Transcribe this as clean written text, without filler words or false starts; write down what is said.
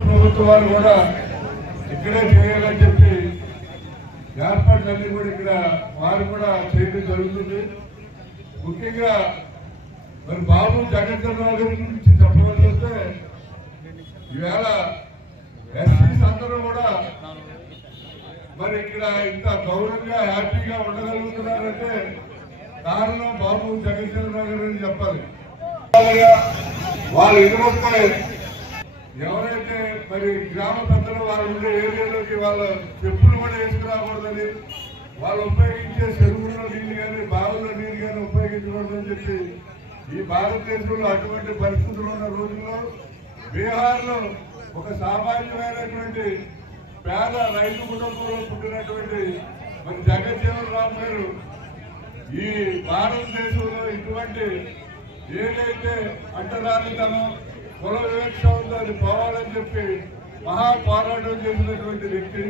ప్రభుత్వాలు కూడా ఇక్కడే చేయాలని చెప్పి ఏర్పాట్లన్నీ కూడా ఇక్కడ వారు కూడా చేయడం జరుగుతుంది. ముఖ్యంగా మరి బాబు జగన్మోహన్ గారి గురించి చెప్పవలసి వస్తే ఈవేళ ఎస్పీస్ అందరూ కూడా మరి ఇక్కడ ఇంత గౌరవంగా హ్యాపీగా ఉండగలుగుతున్నారంటే కారణం బాబు జగన్మోహన్ గారు అని చెప్పాలి. వాళ్ళు ఎదురొస్తే ఎవరైతే మరి గ్రామ పెద్దలు వాళ్ళు ఉండే ఏరియాలోకి వాళ్ళ చెప్పులు కూడా వేసుకురాకూడదని, వాళ్ళు ఉపయోగించే చెరువుల్లో నీళ్ళు కానీ బావుల్లో నీళ్ళు కానీ ఉపయోగించకూడదని చెప్పి ఈ భారతదేశంలో అటువంటి పరిస్థితులు ఉన్న రోజుల్లో బీహార్లో ఒక సామాన్యమైనటువంటి పేద రైతు కుటుంబంలో పుట్టినటువంటి మరి జగజ్జీవన్ రామ్ గారు ఈ భారతదేశంలో ఇటువంటి ఏదైతే అంటరానితనం కుల వివక్ష ఉందో అది పోవాలని చెప్పి మహా పోరాటం చేసినటువంటి వ్యక్తి.